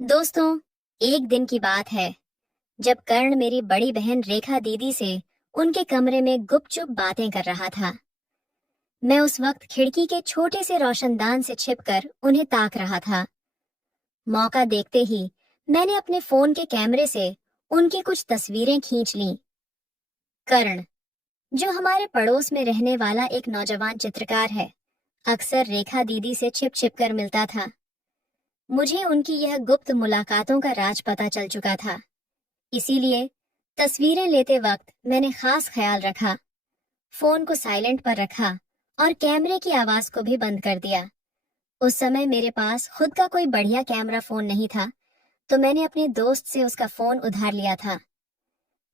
दोस्तों, एक दिन की बात है जब कर्ण मेरी बड़ी बहन रेखा दीदी से उनके कमरे में गुपचुप बातें कर रहा था। मैं उस वक्त खिड़की के छोटे से रोशनदान से छिपकर उन्हें ताक रहा था। मौका देखते ही मैंने अपने फोन के कैमरे से उनकी कुछ तस्वीरें खींच लीं। कर्ण, जो हमारे पड़ोस में रहने वाला एक नौजवान चित्रकार है, अक्सर रेखा दीदी से छिप छिप कर मिलता था। मुझे उनकी यह गुप्त मुलाकातों का राज पता चल चुका था। इसीलिए तस्वीरें लेते वक्त मैंने खास ख्याल रखा, फोन को साइलेंट पर रखा और कैमरे की आवाज को भी बंद कर दिया। उस समय मेरे पास खुद का कोई बढ़िया कैमरा फोन नहीं था, तो मैंने अपने दोस्त से उसका फोन उधार लिया था।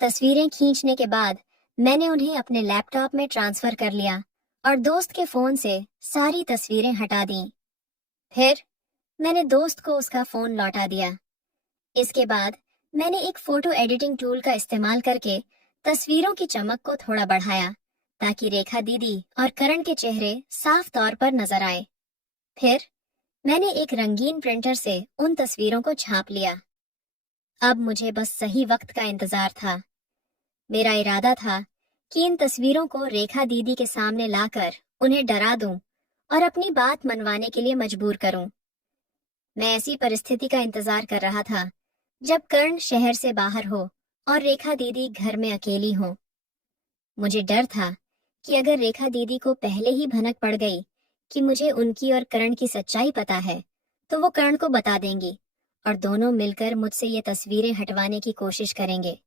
तस्वीरें खींचने के बाद मैंने उन्हें अपने लैपटॉप में ट्रांसफर कर लिया और दोस्त के फोन से सारी तस्वीरें हटा दी। फिर मैंने दोस्त को उसका फोन लौटा दिया। इसके बाद मैंने एक फोटो एडिटिंग टूल का इस्तेमाल करके तस्वीरों की चमक को थोड़ा बढ़ाया, ताकि रेखा दीदी और करण के चेहरे साफ तौर पर नजर आए। फिर मैंने एक रंगीन प्रिंटर से उन तस्वीरों को छाप लिया। अब मुझे बस सही वक्त का इंतजार था। मेरा इरादा था कि इन तस्वीरों को रेखा दीदी के सामने लाकर उन्हें डरा दूं और अपनी बात मनवाने के लिए मजबूर करूं। मैं ऐसी परिस्थिति का इंतजार कर रहा था जब कर्ण शहर से बाहर हो और रेखा दीदी घर में अकेली हो। मुझे डर था कि अगर रेखा दीदी को पहले ही भनक पड़ गई कि मुझे उनकी और कर्ण की सच्चाई पता है, तो वो कर्ण को बता देंगी और दोनों मिलकर मुझसे ये तस्वीरें हटवाने की कोशिश करेंगे।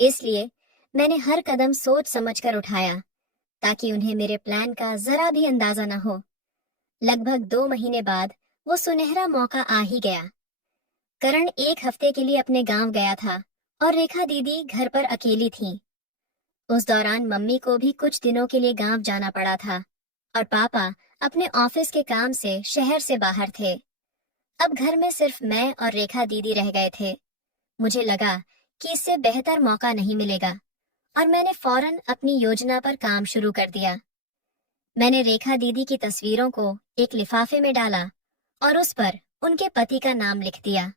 इसलिए मैंने हर कदम सोच समझकर उठाया, ताकि उन्हें मेरे प्लान का जरा भी अंदाजा न हो। लगभग 2 महीने बाद वो सुनहरा मौका आ ही गया। करण एक हफ्ते के लिए अपने गांव गया था और रेखा दीदी घर पर अकेली थी। उस दौरान मम्मी को भी कुछ दिनों के लिए गांव जाना पड़ा था और पापा अपने ऑफिस के काम से शहर से बाहर थे। अब घर में सिर्फ मैं और रेखा दीदी रह गए थे। मुझे लगा कि इससे बेहतर मौका नहीं मिलेगा और मैंने फौरन अपनी योजना पर काम शुरू कर दिया। मैंने रेखा दीदी की तस्वीरों को एक लिफाफे में डाला और उस पर उनके पति का नाम लिख दिया।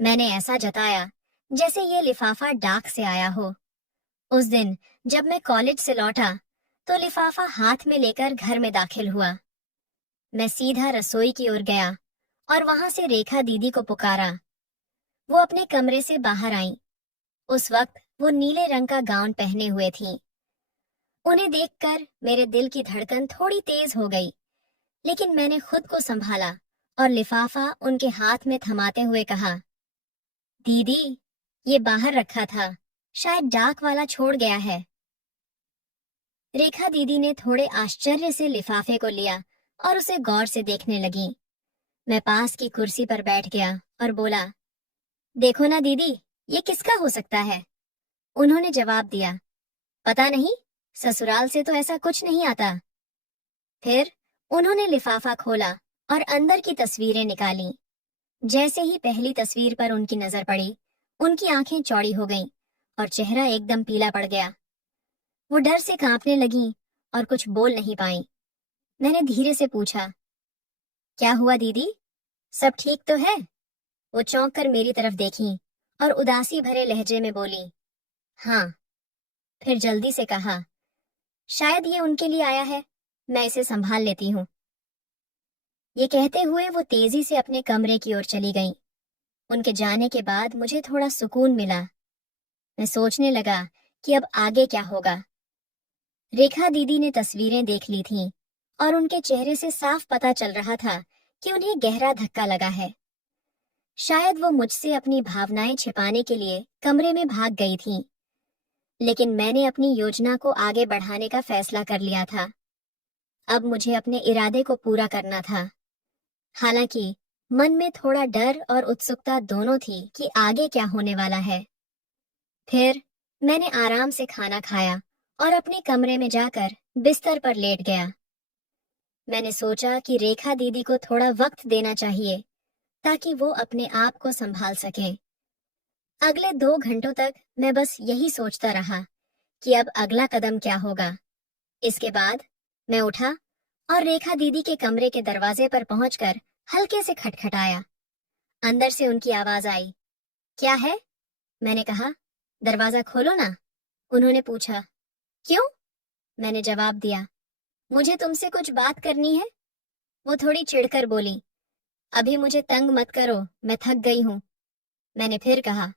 मैंने ऐसा जताया जैसे ये लिफाफा डाक से आया हो। उस दिन जब मैं कॉलेज से लौटा, तो लिफाफा हाथ में लेकर घर में दाखिल हुआ। मैं सीधा रसोई की ओर गया और वहां से रेखा दीदी को पुकारा। वो अपने कमरे से बाहर आईं। उस वक्त वो नीले रंग का गाउन पहने हुए थीं। उन्हें देखकर मेरे दिल की धड़कन थोड़ी तेज हो गई, लेकिन मैंने खुद को संभाला और लिफाफा उनके हाथ में थमाते हुए कहा, दीदी, ये बाहर रखा था, शायद डाक वाला छोड़ गया है। रेखा दीदी ने थोड़े आश्चर्य से लिफाफे को लिया और उसे गौर से देखने लगी। मैं पास की कुर्सी पर बैठ गया और बोला, देखो ना दीदी, ये किसका हो सकता है? उन्होंने जवाब दिया, पता नहीं, ससुराल से तो ऐसा कुछ नहीं आता। फिर उन्होंने लिफाफा खोला और अंदर की तस्वीरें निकाली। जैसे ही पहली तस्वीर पर उनकी नजर पड़ी, उनकी आंखें चौड़ी हो गईं और चेहरा एकदम पीला पड़ गया। वो डर से कांपने लगी और कुछ बोल नहीं पाई। मैंने धीरे से पूछा, क्या हुआ दीदी, सब ठीक तो है? वो चौंक कर मेरी तरफ देखी और उदासी भरे लहजे में बोली, हाँ। फिर जल्दी से कहा, शायद ये उनके लिए आया है, मैं इसे संभाल लेती हूँ। ये कहते हुए वो तेजी से अपने कमरे की ओर चली गईं। उनके जाने के बाद मुझे थोड़ा सुकून मिला। मैं सोचने लगा कि अब आगे क्या होगा। रेखा दीदी ने तस्वीरें देख ली थीं और उनके चेहरे से साफ पता चल रहा था कि उन्हें गहरा धक्का लगा है। शायद वो मुझसे अपनी भावनाएं छिपाने के लिए कमरे में भाग गई थीं, लेकिन मैंने अपनी योजना को आगे बढ़ाने का फैसला कर लिया था। अब मुझे अपने इरादे को पूरा करना था। हालांकि मन में थोड़ा डर और उत्सुकता दोनों थी कि आगे क्या होने वाला है। फिर मैंने आराम से खाना खाया और अपने कमरे में जाकर बिस्तर पर लेट गया। मैंने सोचा कि रेखा दीदी को थोड़ा वक्त देना चाहिए, ताकि वो अपने आप को संभाल सके। अगले 2 घंटों तक मैं बस यही सोचता रहा कि अब अगला कदम क्या होगा। इसके बाद मैं उठा और रेखा दीदी के कमरे के दरवाजे पर पहुंचकर हल्के से खटखटाया। अंदर से उनकी आवाज आई, क्या है? मैंने कहा, दरवाजा खोलो ना। उन्होंने पूछा, क्यों? मैंने जवाब दिया, मुझे तुमसे कुछ बात करनी है। वो थोड़ी चिढ़कर बोली, अभी मुझे तंग मत करो, मैं थक गई हूँ। मैंने फिर कहा,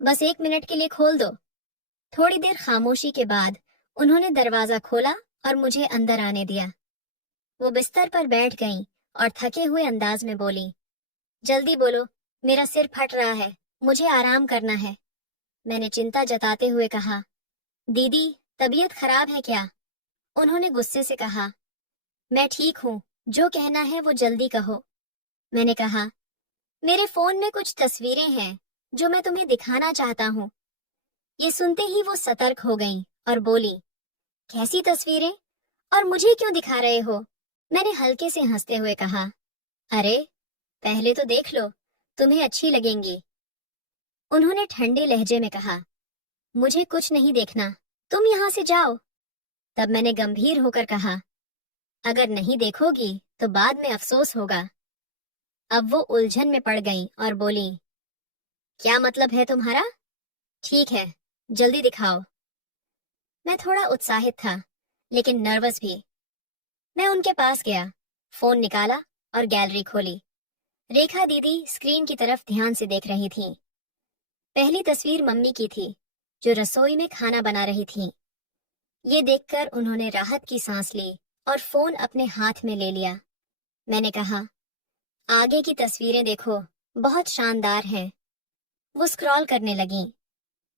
बस 1 मिनट के लिए खोल दो। थोड़ी देर खामोशी के बाद उन्होंने दरवाजा खोला और मुझे अंदर आने दिया। वो बिस्तर पर बैठ गईं और थके हुए अंदाज में बोली, जल्दी बोलो, मेरा सिर फट रहा है, मुझे आराम करना है। मैंने चिंता जताते हुए कहा, दीदी, तबीयत खराब है क्या? उन्होंने गुस्से से कहा, मैं ठीक हूँ, जो कहना है वो जल्दी कहो। मैंने कहा, मेरे फोन में कुछ तस्वीरें हैं जो मैं तुम्हें दिखाना चाहता हूँ। ये सुनते ही वो सतर्क हो गईं और बोली, कैसी तस्वीरें और मुझे क्यों दिखा रहे हो? मैंने हल्के से हंसते हुए कहा, अरे पहले तो देख लो, तुम्हें अच्छी लगेंगी। उन्होंने ठंडे लहजे में कहा, मुझे कुछ नहीं देखना, तुम यहाँ से जाओ। तब मैंने गंभीर होकर कहा, अगर नहीं देखोगी तो बाद में अफसोस होगा। अब वो उलझन में पड़ गईं और बोली, क्या मतलब है तुम्हारा? ठीक है, जल्दी दिखाओ। मैं थोड़ा उत्साहित था, लेकिन नर्वस भी। मैं उनके पास गया, फोन निकाला और गैलरी खोली। रेखा दीदी स्क्रीन की तरफ ध्यान से देख रही थीं। पहली तस्वीर मम्मी की थी, जो रसोई में खाना बना रही थीं। ये देखकर उन्होंने राहत की सांस ली और फोन अपने हाथ में ले लिया। मैंने कहा, आगे की तस्वीरें देखो, बहुत शानदार हैं। वो स्क्रॉल करने लगीं।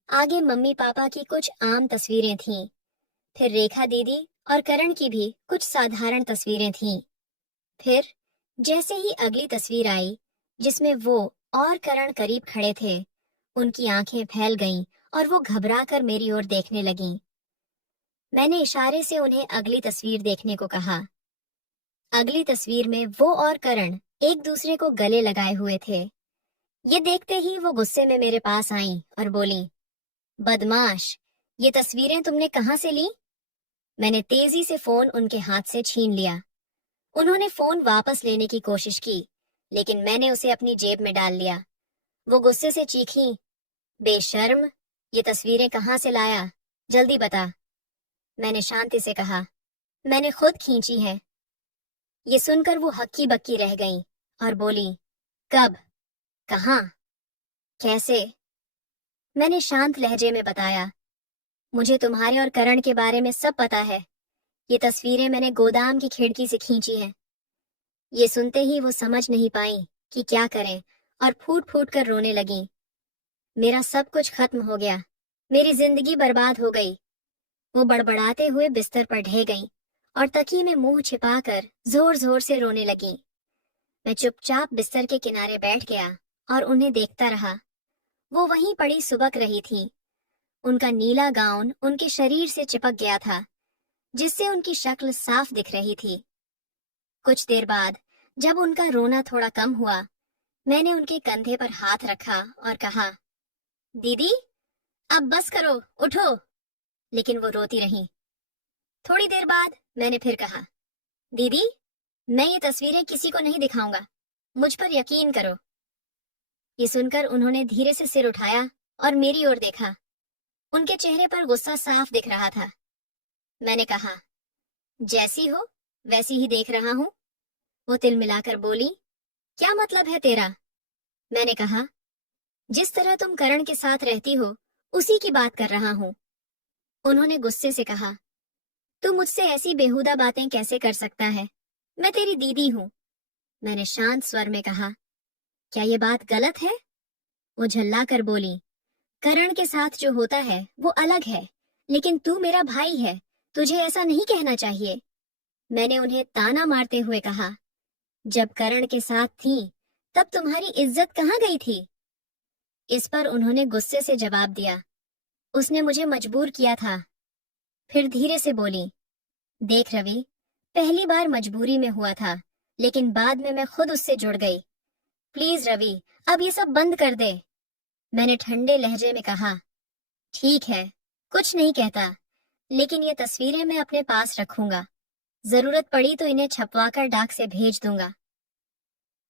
आगे मम्मी पापा की कुछ आम तस्वीरें थीं, फिर रेखा दीदी और करण की भी कुछ साधारण तस्वीरें थीं। फिर जैसे ही अगली तस्वीर आई, जिसमें वो और करण करीब खड़े थे, उनकी आंखें फैल गईं और वो घबराकर मेरी ओर देखने लगीं। मैंने इशारे से उन्हें अगली तस्वीर देखने को कहा। अगली तस्वीर में वो और करण एक दूसरे को गले लगाए हुए थे। ये देखते ही वो गुस्से में मेरे पास आईं और बोली, बदमाश, ये तस्वीरें तुमने कहाँ से ली? मैंने तेजी से फोन उनके हाथ से छीन लिया। उन्होंने फोन वापस लेने की कोशिश की, लेकिन मैंने उसे अपनी जेब में डाल लिया। वो गुस्से से चीखीं, बेशर्म, ये तस्वीरें कहाँ से लाया? जल्दी बता। मैंने शांति से कहा, मैंने खुद खींची है। ये सुनकर वो हक्की बक्की रह गईं और बोली, कब? कहाँ? कैसे? मैंने शांत लहजे में बताया, मुझे तुम्हारे और करण के बारे में सब पता है। ये तस्वीरें मैंने गोदाम की खिड़की से खींची हैं। ये सुनते ही वो समझ नहीं पाई कि क्या करें और फूट फूट कर रोने लगीं। मेरा सब कुछ खत्म हो गया, मेरी जिंदगी बर्बाद हो गई। वो बड़बड़ाते हुए बिस्तर पर ढह गईं और तकिए में मुंह छिपाकर जोर जोर से रोने लगीं। मैं चुपचाप बिस्तर के किनारे बैठ गया और उन्हें देखता रहा। वो वहीं पड़ी सुबक रही थीं। उनका नीला गाउन उनके शरीर से चिपक गया था, जिससे उनकी शक्ल साफ दिख रही थी। कुछ देर बाद जब उनका रोना थोड़ा कम हुआ, मैंने उनके कंधे पर हाथ रखा और कहा, दीदी, अब बस करो, उठो। लेकिन वो रोती रहीं। थोड़ी देर बाद मैंने फिर कहा, दीदी, मैं ये तस्वीरें किसी को नहीं दिखाऊंगा, मुझ पर यकीन करो। ये सुनकर उन्होंने धीरे से सिर उठाया और मेरी ओर देखा। उनके चेहरे पर गुस्सा साफ दिख रहा था। मैंने कहा, जैसी हो वैसी ही देख रहा हूं। वो तिलमिलाकर बोली, क्या मतलब है तेरा? मैंने कहा, जिस तरह तुम करण के साथ रहती हो, उसी की बात कर रहा हूं। उन्होंने गुस्से से कहा, तू मुझसे ऐसी बेहुदा बातें कैसे कर सकता है? मैं तेरी दीदी हूं। मैंने शांत स्वर में कहा, क्या ये बात गलत है? वो झल्ला कर बोली, करण के साथ जो होता है वो अलग है, लेकिन तू मेरा भाई है, तुझे ऐसा नहीं कहना चाहिए। मैंने उन्हें ताना मारते हुए कहा, जब करण के साथ थी तब तुम्हारी इज्जत कहाँ गई थी? इस पर उन्होंने गुस्से से जवाब दिया, उसने मुझे मजबूर किया था। फिर धीरे से बोली, देख रवि, पहली बार मजबूरी में हुआ था, लेकिन बाद में मैं खुद उससे जुड़ गई। प्लीज रवि, अब ये सब बंद कर दे। मैंने ठंडे लहजे में कहा, ठीक है, कुछ नहीं कहता, लेकिन ये तस्वीरें मैं अपने पास रखूंगा। जरूरत पड़ी तो इन्हें छपवाकर डाक से भेज दूंगा।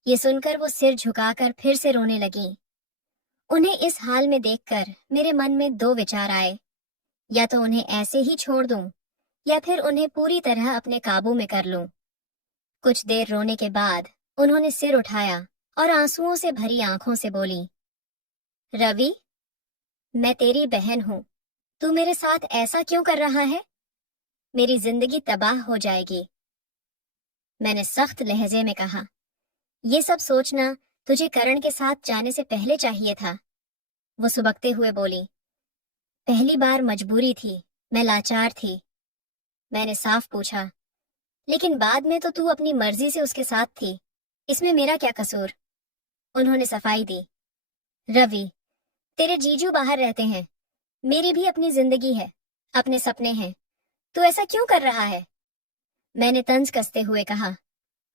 ये सुनकर वो सिर झुकाकर फिर से रोने लगी। उन्हें इस हाल में देखकर मेरे मन में दो विचार आए, या तो उन्हें ऐसे ही छोड़ दूं या फिर उन्हें पूरी तरह अपने काबू में कर लूं। कुछ देर रोने के बाद उन्होंने सिर उठाया और आंसुओं से भरी आंखों से बोली, रवि, मैं तेरी बहन हूं, तू मेरे साथ ऐसा क्यों कर रहा है? मेरी जिंदगी तबाह हो जाएगी। मैंने सख्त लहजे में कहा, ये सब सोचना तुझे करण के साथ जाने से पहले चाहिए था। वो सुबकते हुए बोली, पहली बार मजबूरी थी, मैं लाचार थी। मैंने साफ पूछा, लेकिन बाद में तो तू अपनी मर्जी से उसके साथ थी, इसमें मेरा क्या कसूर? उन्होंने सफाई दी, रवि, तेरे जीजू बाहर रहते हैं, मेरी भी अपनी जिंदगी है, अपने सपने हैं, तू ऐसा क्यों कर रहा है? मैंने तंज कसते हुए कहा,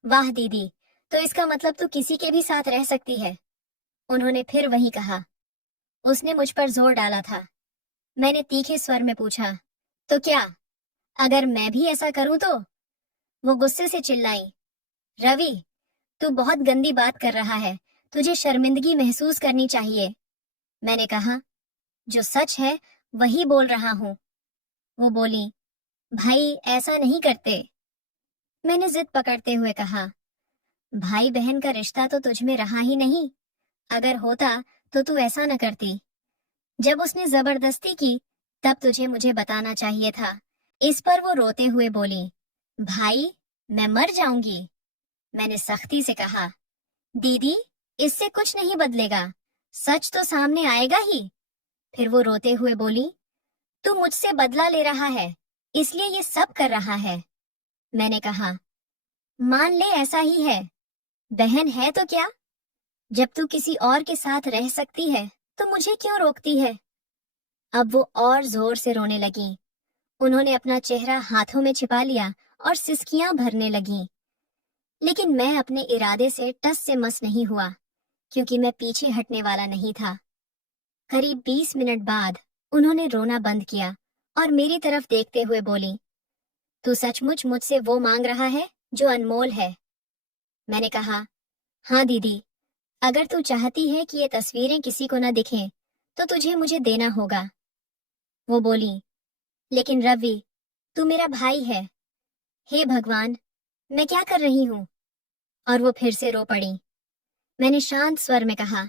वाह दीदी, तो इसका मतलब तू किसी के भी साथ रह सकती है। उन्होंने फिर वही कहा, उसने मुझ पर जोर डाला था। मैंने तीखे स्वर में पूछा, तो क्या, अगर मैं भी ऐसा करूं तो? वो गुस्से से चिल्लाई, रवि, तू बहुत गंदी बात कर रहा है, तुझे शर्मिंदगी महसूस करनी चाहिए। मैंने कहा, जो सच है वही बोल रहा हूं। वो बोली, भाई ऐसा नहीं करते। मैंने जिद पकड़ते हुए कहा, भाई बहन का रिश्ता तो तुझ में रहा ही नहीं, अगर होता तो तू ऐसा न करती। जब उसने जबरदस्ती की तब तुझे मुझे बताना चाहिए था। इस पर वो रोते हुए बोली, भाई, मैं मर जाऊंगी। मैंने सख्ती से कहा, दीदी, इससे कुछ नहीं बदलेगा, सच तो सामने आएगा ही। फिर वो रोते हुए बोली, तू मुझसे बदला ले रहा है, इसलिए ये सब कर रहा है। मैंने कहा, मान ले ऐसा ही है, बहन है तो क्या, जब तू किसी और के साथ रह सकती है तो मुझे क्यों रोकती है? अब वो और जोर से रोने लगी। उन्होंने अपना चेहरा हाथों में छिपा लिया और सिसकियां भरने लगीं। लेकिन मैं अपने इरादे से टस से मस नहीं हुआ, क्योंकि मैं पीछे हटने वाला नहीं था। करीब 20 मिनट बाद उन्होंने रोना बंद किया और मेरी तरफ देखते हुए बोली, तू सचमुच मुझसे वो मांग रहा है जो अनमोल है? मैंने कहा, हाँ दीदी, अगर तू चाहती है कि ये तस्वीरें किसी को न दिखें तो तुझे मुझे देना होगा। वो बोली, लेकिन रवि, तू मेरा भाई है। हे भगवान, मैं क्या कर रही हूँ? और वो फिर से रो पड़ी। मैंने शांत स्वर में कहा,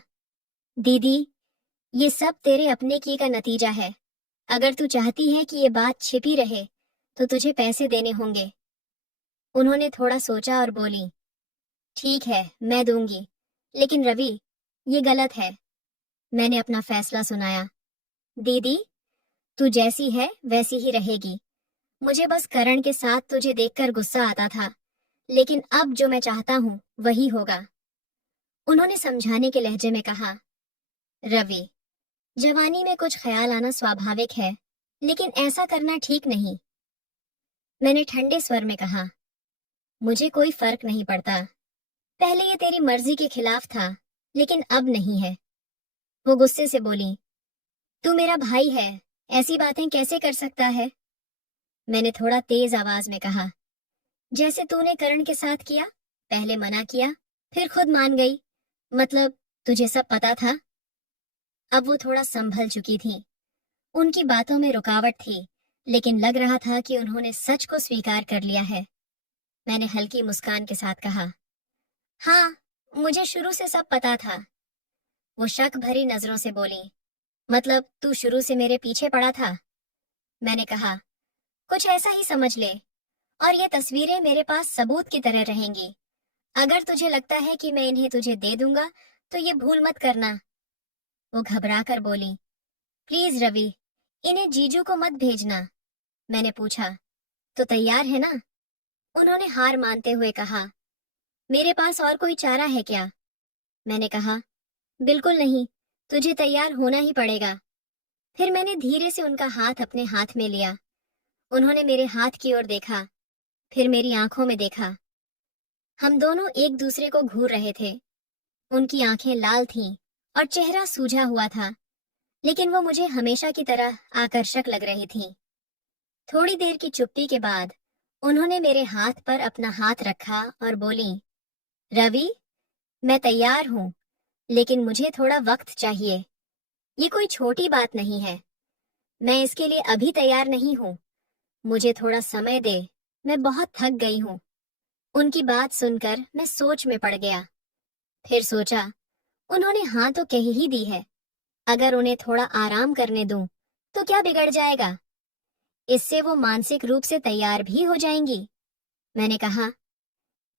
दीदी, ये सब तेरे अपने की का नतीजा है। अगर तू चाहती है कि ये बात छिपी रहे तो तुझे पैसे देने होंगे। उन्होंने थोड़ा सोचा और बोली, ठीक है, मैं दूंगी, लेकिन रवि, ये गलत है। मैंने अपना फैसला सुनाया, दीदी, तू जैसी है वैसी ही रहेगी। मुझे बस करण के साथ तुझे देखकर गुस्सा आता था, लेकिन अब जो मैं चाहता हूँ वही होगा। उन्होंने समझाने के लहजे में कहा, रवि, जवानी में कुछ ख्याल आना स्वाभाविक है, लेकिन ऐसा करना ठीक नहीं। मैंने ठंडे स्वर में कहा, मुझे कोई फर्क नहीं पड़ता। पहले ये तेरी मर्जी के खिलाफ था, लेकिन अब नहीं है। वो गुस्से से बोली, तू मेरा भाई है, ऐसी बातें कैसे कर सकता है? मैंने थोड़ा तेज आवाज में कहा, जैसे तूने करण के साथ किया, पहले मना किया, फिर खुद मान गई, मतलब तुझे सब पता था। अब वो थोड़ा संभल चुकी थी। उनकी बातों में रुकावट थी, लेकिन लग रहा था कि उन्होंने सच को स्वीकार कर लिया है। मैंने हल्की मुस्कान के साथ कहा, हाँ, मुझे शुरू से सब पता था। वो शक भरी नजरों से बोली, मतलब तू शुरू से मेरे पीछे पड़ा था? मैंने कहा, कुछ ऐसा ही समझ ले, और ये तस्वीरें मेरे पास सबूत की तरह रहेंगी। अगर तुझे लगता है कि मैं इन्हें तुझे दे दूंगा तो ये भूल मत करना। वो घबरा कर बोली, प्लीज रवि, इन्हें जीजू को मत भेजना। मैंने पूछा, तो तैयार है ना? उन्होंने हार मानते हुए कहा, मेरे पास और कोई चारा है क्या? मैंने कहा, बिल्कुल नहीं, तुझे तैयार होना ही पड़ेगा। फिर मैंने धीरे से उनका हाथ अपने हाथ में लिया। उन्होंने मेरे हाथ की ओर देखा, फिर मेरी आंखों में देखा। हम दोनों एक दूसरे को घूर रहे थे। उनकी आंखें लाल थीं और चेहरा सूजा हुआ था, लेकिन वो मुझे हमेशा की तरह आकर्षक लग रही थीं। थोड़ी देर की चुप्पी के बाद उन्होंने मेरे हाथ पर अपना हाथ रखा और बोली, रवि, मैं तैयार हूँ, लेकिन मुझे थोड़ा वक्त चाहिए। ये कोई छोटी बात नहीं है। मैं इसके लिए अभी तैयार नहीं हूँ। मुझे थोड़ा समय दे। मैं बहुत थक गई हूँ। उनकी बात सुनकर मैं सोच में पड़ गया। फिर सोचा, उन्होंने हाँ तो कह ही दी है। अगर उन्हें थोड़ा आराम करने दूं, तो क्या बिगड़ जाएगा? इससे वो मानसिक रूप से तैयार भी हो जाएंगी। मैंने कहा,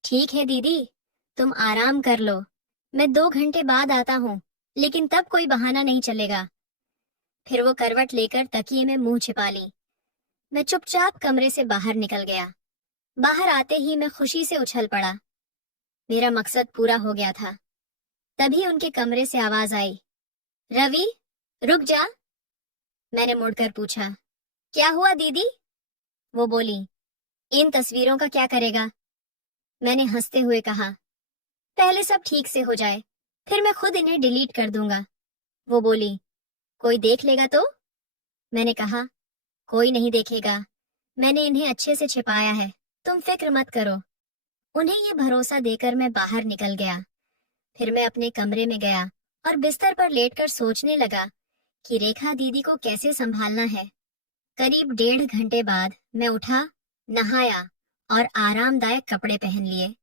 ठीक है दीदी, तुम आराम कर लो। मैं 2 घंटे बाद आता हूँ, लेकिन तब कोई बहाना नहीं चलेगा। फिर वो करवट लेकर तकिए में मुंह छिपा ली। मैं चुपचाप कमरे से बाहर निकल गया। बाहर आते ही मैं खुशी से उछल पड़ा। मेरा मकसद पूरा हो गया था। तभी उनके कमरे से आवाज आई, रवि, रुक जा। मैंने मुड़कर पूछा, क्या हुआ दीदी? वो बोली, इन तस्वीरों का क्या करेगा? मैंने हंसते हुए कहा, पहले सब ठीक से हो जाए, फिर मैं खुद इन्हें डिलीट कर दूंगा। वो बोली, कोई देख लेगा तो? मैंने कहा, कोई नहीं देखेगा। मैंने इन्हें अच्छे से छिपाया है, तुम फिक्र मत करो। उन्हें ये भरोसा देकर मैं बाहर निकल गया। फिर मैं अपने कमरे में गया और बिस्तर पर लेटकर सोचने लगा कि रेखा दीदी को कैसे संभालना है। करीब 1.5 घंटे बाद मैं उठा, नहाया और आरामदायक कपड़े पहन लिए,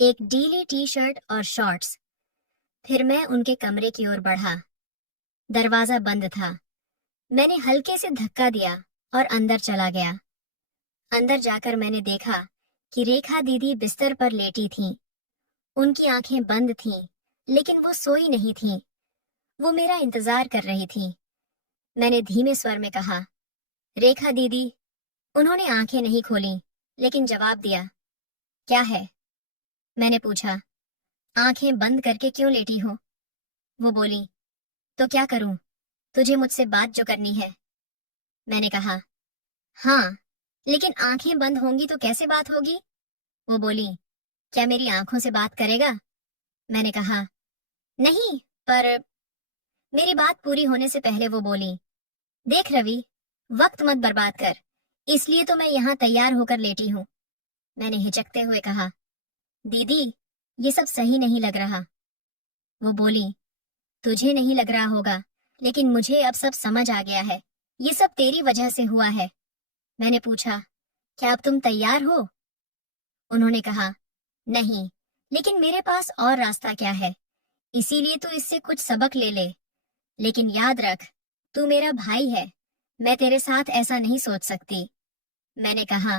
एक ढीली टी शर्ट और शॉर्ट्स। फिर मैं उनके कमरे की ओर बढ़ा। दरवाजा बंद था। मैंने हल्के से धक्का दिया और अंदर चला गया। अंदर जाकर मैंने देखा कि रेखा दीदी बिस्तर पर लेटी थीं। उनकी आंखें बंद थीं, लेकिन वो सोई नहीं थीं। वो मेरा इंतजार कर रही थीं। मैंने धीमे स्वर में कहा, रेखा दीदी। उन्होंने आंखें नहीं खोली, लेकिन जवाब दिया, क्या है? मैंने पूछा, आंखें बंद करके क्यों लेटी हो? वो बोली, तो क्या करूं, तुझे मुझसे बात जो करनी है। मैंने कहा, हाँ, लेकिन आंखें बंद होंगी तो कैसे बात होगी? वो बोली, क्या मेरी आंखों से बात करेगा? मैंने कहा, नहीं, पर मेरी बात पूरी होने से पहले वो बोली, देख रवि, वक्त मत बर्बाद कर, इसलिए तो मैं यहाँ तैयार होकर लेटी हूँ। मैंने हिचकते हुए कहा, दीदी, ये सब सही नहीं लग रहा। वो बोली, तुझे नहीं लग रहा होगा, लेकिन मुझे अब सब समझ आ गया है। ये सब तेरी वजह से हुआ है। मैंने पूछा, क्या अब तुम तैयार हो? उन्होंने कहा, नहीं, लेकिन मेरे पास और रास्ता क्या है, इसीलिए तू इससे कुछ सबक ले ले। लेकिन याद रख, तू मेरा भाई है। मैं तेरे साथ ऐसा नहीं सोच सकती। मैंने कहा,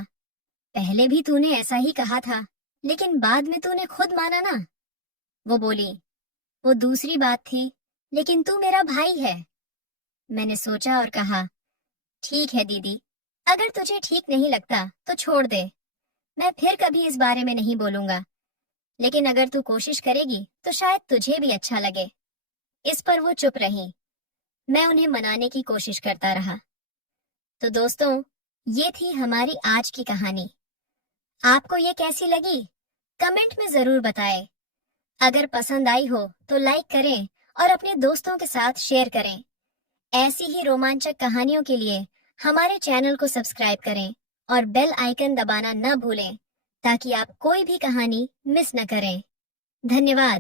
पहले भी तूने ऐसा ही कहा था, लेकिन बाद में तूने खुद माना ना। वो बोली, वो दूसरी बात थी, लेकिन तू मेरा भाई है। मैंने सोचा और कहा, ठीक है दीदी, अगर तुझे ठीक नहीं लगता तो छोड़ दे। मैं फिर कभी इस बारे में नहीं बोलूंगा, लेकिन अगर तू कोशिश करेगी तो शायद तुझे भी अच्छा लगे। इस पर वो चुप रही। मैं उन्हें मनाने की कोशिश करता रहा। तो दोस्तों, ये थी हमारी आज की कहानी। आपको ये कैसी लगी? कमेंट में जरूर बताएं। अगर पसंद आई हो तो लाइक करें और अपने दोस्तों के साथ शेयर करें। ऐसी ही रोमांचक कहानियों के लिए हमारे चैनल को सब्सक्राइब करें और बेल आइकन दबाना न भूलें, ताकि आप कोई भी कहानी मिस न करें। धन्यवाद।